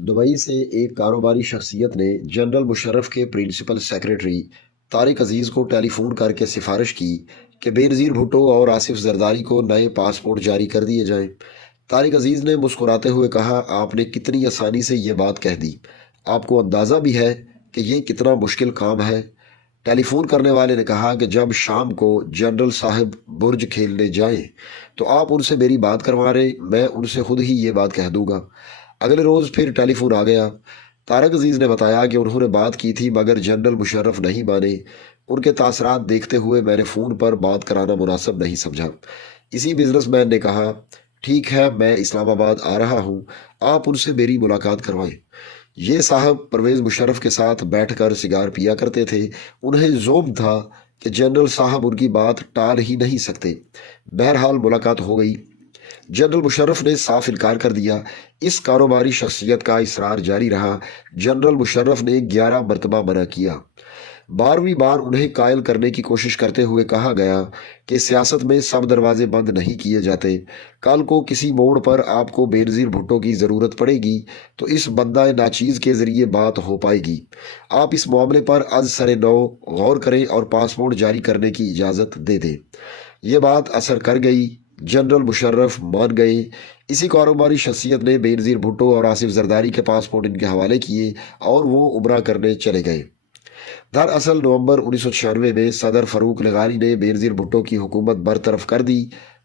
Dubai से एक कारोबारी शख्सियत ने जनरल मुशर्रफ के प्रिंसिपल सेक्रेटरी तारिक अजीज़ को टेलीफोन करके सिफारिश की कि बेनज़ीर भुट्टो और आसिफ जरदारी को नए पासपोर्ट जारी कर दिए जाएं। तारिक अजीज़ ने मुस्कुराते हुए कहा, आपने कितनी आसानी से ये बात कह दी। आपको अंदाज़ा भी है कि ये कितना मुश्किल काम है। टेलीफोन करने वाले ने कहा कि जब शाम को जनरल साहब बुर्ज खेलने जाएं तो आप उनसे मेरी बात करवा रहे, मैं उनसे खुद ही ये बात कह दूंगा। अगले रोज़ फिर टेलीफोन आ गया। तारक अजीज़ ने बताया कि उन्होंने बात की थी मगर जनरल मुशर्रफ नहीं माने। उनके तासरात देखते हुए मैंने फ़ोन पर बात कराना मुनासिब नहीं समझा। इसी बिजनेसमैन ने कहा, ठीक है, मैं इस्लामाबाद आ रहा हूँ, आप उनसे मेरी मुलाकात करवाएं। ये साहब परवेज़ मुशर्रफ के साथ बैठकर सिगार पिया करते थे। उन्हें ज़ोम था कि जनरल साहब उनकी बात टाल ही नहीं सकते। बहरहाल मुलाकात हो गई। जनरल मुशर्रफ ने साफ इनकार कर दिया। इस कारोबारी शख्सियत का इसरार जारी रहा। जनरल मुशर्रफ ने 11 मरतबा मना किया। 12वीं बार उन्हें कायल करने की कोशिश करते हुए कहा गया कि सियासत में सब दरवाजे बंद नहीं किए जाते। कल को किसी मोड़ पर आपको बेनज़ीर भुट्टो की ज़रूरत पड़ेगी तो इस बंदा नाचीज़ के ज़रिए बात हो पाएगी। आप इस मामले पर अज सरे नौ गौर करें और पासपोर्ट जारी करने की इजाज़त दे दें। ये बात असर कर गई। जनरल मुशर्रफ मान गए। इसी कारोबारी शख्सियत ने बेनज़ीर भुट्टो और आसिफ जरदारी के पासपोर्ट इनके हवाले किए और वो उम्रा करने चले गए। दरअसल नवंबर 1996 में सदर फरूक लगानी ने बेनज़ीर भुट्टो की हुकूमत बरतरफ कर दी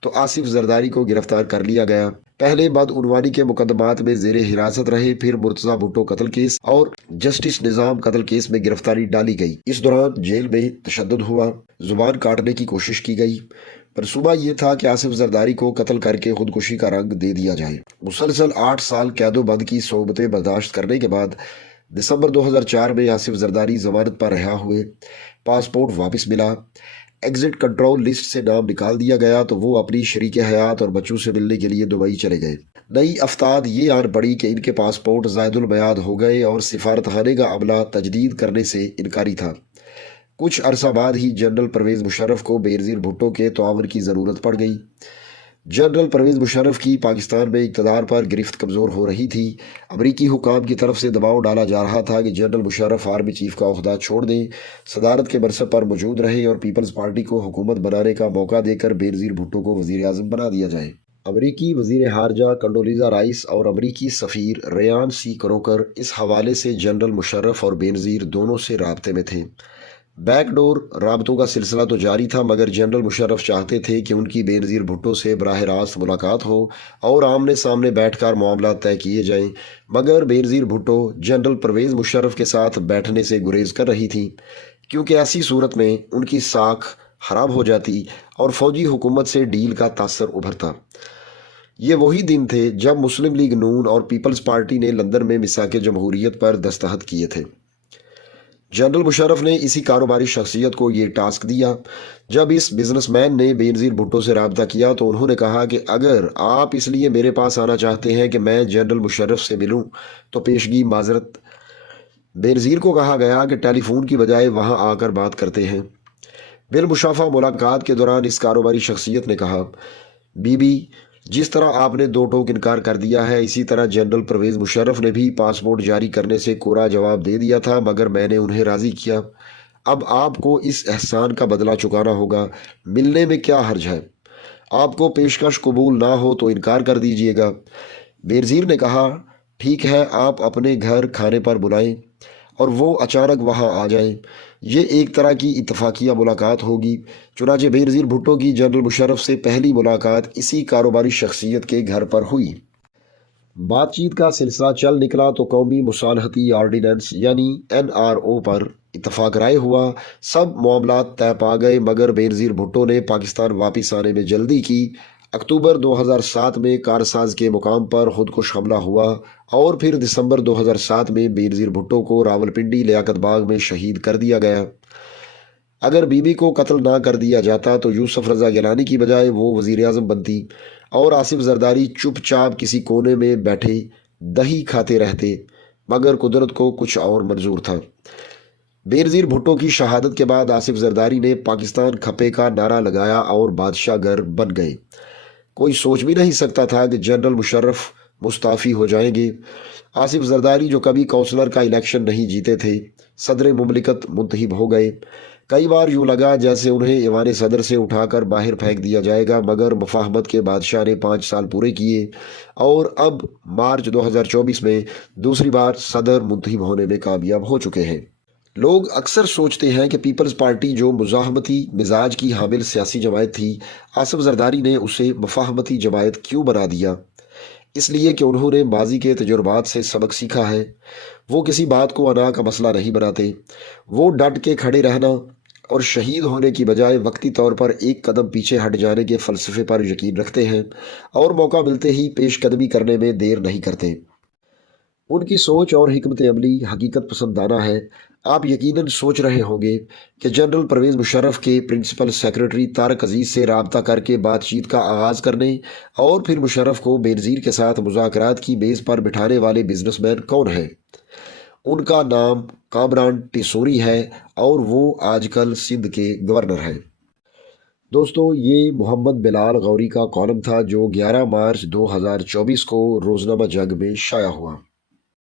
तो आसिफ जरदारी को गिरफ्तार कर लिया गया। पहले बदउनवानी के मुकदमात में जेर हिरासत रहे, फिर मुर्तज़ा भुट्टो कत्ल केस और जस्टिस निज़ाम कत्ल केस में गिरफ्तारी डाली गई। इस दौरान जेल में तशद्दुद हुआ, जुबान काटने की कोशिश की गई। मंसूबा ये था कि आसिफ जरदारी को कत्ल करके खुदकुशी का रंग दे दिया जाए। मुसलसल 8 साल कैदोबंद की सोबतें बर्दाश्त करने के बाद दिसंबर 2004 में आसिफ जरदारी जमानत पर रिहा हुए। पासपोर्ट वापस मिला। एग्जिट कंट्रोल लिस्ट से नाम निकाल दिया गया तो वो अपनी शरीक हयात और बच्चों से मिलने के लिए दुबई चले गए। नई अफ्ताद ये आन पड़ी कि इनके पासपोर्ट ज़ायदुल मयाद हो गए और सिफारतखाने का अमला तजदीद करने से इनकारी था। कुछ अरसा बाद ही जनरल परवेज़ मुशर्रफ को बेनज़ीर भुट्टो के तआवुन की ज़रूरत पड़ गई। जनरल परवेज़ मुशर्रफ की पाकिस्तान में इक़्तिदार पर गिरफ्त कमज़ोर हो रही थी। अमरीकी हुकाम की तरफ से दबाव डाला जा रहा था कि जनरल मुशर्रफ आर्मी चीफ का ओहदा छोड़ दें, सदारत के मनसब पर मौजूद रहें और पीपल्स पार्टी को हुकूमत बनाने का मौका देकर बेनज़ीर भुट्टो को वज़ीर आज़म बना दिया जाए। अमरीकी वज़ीर हारजा कंडोलीज़ा राइस और अमरीकी सफ़ीर रेयान सी करोकर इस हवाले से जनरल मुशर्रफ और बेनज़ीर दोनों से राब्ते में थे। बैकडोर राबतों का सिलसिला तो जारी था मगर जनरल मुशर्रफ चाहते थे कि उनकी बेनज़ीर भुट्टो से बराह रास्त मुलाकात हो और आमने सामने बैठकर मामला तय किए जाएं। मगर बेनज़ीर भुट्टो जनरल परवेज़ मुशर्रफ के साथ बैठने से गुरेज कर रही थी क्योंकि ऐसी सूरत में उनकी साख खराब हो जाती और फौजी हुकूमत से डील का तासर उभरता। ये वही दिन थे जब मुस्लिम लीग नून और पीपल्स पार्टी ने लंदन में मिसाक जमहूरियत पर दस्तखत किए थे। जनरल मुशर्रफ ने इसी कारोबारी शख्सियत को ये टास्क दिया। जब इस बिजनेसमैन ने बेनज़ीर भुट्टो से रब्ता किया तो उन्होंने कहा कि अगर आप इसलिए मेरे पास आना चाहते हैं कि मैं जनरल मुशर्रफ से मिलूं तो पेशगी माजरत। बेनज़ीर को कहा गया कि टेलीफोन की बजाय वहां आकर बात करते हैं। बिलमुशाफा मुलाकात के दौरान इस कारोबारी शख्सियत ने कहा, बीबी, जिस तरह आपने दो टोक इनकार कर दिया है इसी तरह जनरल परवेज़ मुशर्रफ ने भी पासपोर्ट जारी करने से कोरा जवाब दे दिया था मगर मैंने उन्हें राज़ी किया। अब आपको इस एहसान का बदला चुकाना होगा। मिलने में क्या हर्ज है? आपको पेशकश कबूल ना हो तो इनकार कर दीजिएगा। बेनज़ीर ने कहा, ठीक है, आप अपने घर खाने पर बुलाएं और वो अचानक वहाँ आ जाएं। ये एक तरह की इत्तफाकिया मुलाकात होगी। चुनांचे बेनज़ीर भुट्टो की जनरल मुशर्रफ से पहली मुलाकात इसी कारोबारी शख्सियत के घर पर हुई। बातचीत का सिलसिला चल निकला तो कौमी मुसालहती आर्डीनेंस यानी NRO पर इत्तफाक राय हुआ। सब मामला तय पा गए मगर बेनज़ीर भुट्टो ने पाकिस्तान वापस आने में जल्दी की। अक्टूबर 2007 में कारसाज के मुकाम पर खुदकुश हमला हुआ और फिर दिसंबर 2007 में बेनज़ीर भुट्टो को रावलपिंडी लियाकत बाग में शहीद कर दिया गया। अगर बीबी को कत्ल ना कर दिया जाता तो यूसुफ रज़ा गिलानी की बजाय वो वज़ीर आज़म बनती और आसिफ जरदारी चुपचाप किसी कोने में बैठे दही खाते रहते। मगर कुदरत को कुछ और मंजूर था। बेनज़ीर भुट्टो की शहादत के बाद आसिफ जरदारी ने पाकिस्तान खपे का नारा लगाया और बादशाह गर बन गए। कोई सोच भी नहीं सकता था कि जनरल मुशर्रफ मुस्ताफ़ी हो जाएंगे। आसिफ जरदारी, जो कभी काउंसलर का इलेक्शन नहीं जीते थे, सदर मुमलिकत मुंतखब हो गए। कई बार यूँ लगा जैसे उन्हें ईवान सदर से उठाकर बाहर फेंक दिया जाएगा, मगर मुफाहमत के बादशाह ने 5 साल पूरे किए और अब मार्च 2024 में दूसरी बार सदर मुंतखब होने में कामयाब हो चुके हैं। लोग अक्सर सोचते हैं कि पीपल्स पार्टी, जो मुज़ाहमती मिजाज की हामिल सियासी जमायत थी, आसिफ जरदारी ने उसे मुफाहमती जमायत क्यों बना दिया। इसलिए कि उन्होंने माजी के तजुर्बात से सबक सीखा है। वो किसी बात को अना का मसला नहीं बनाते। वो डट के खड़े रहना और शहीद होने की बजाय वक्ती तौर पर एक कदम पीछे हट जाने के फ़लसफ़े पर यकीन रखते हैं और मौका मिलते ही पेशकदमी करने में देर नहीं करते। उनकी सोच और हिकमत अमली हकीकत पसंदाना है। आप यकीनन सोच रहे होंगे कि जनरल परवेज़ मुशर्रफ के प्रिंसिपल सेक्रेटरी तारक अजीज़ से राबता करके बातचीत का आगाज़ करने और फिर मुशर्रफ को बेनज़ीर के साथ मुज़ाकरात की मेज़ पर बिठाने वाले बिजनेसमैन कौन हैं। उनका नाम कामरान टिसोरी है और वो आजकल सिंध के गवर्नर हैं। दोस्तों, ये मोहम्मद बिलाल गौरी का कॉलम था, जो 11 मार्च 2024 को रोज़नामा जंग में शाया हुआ।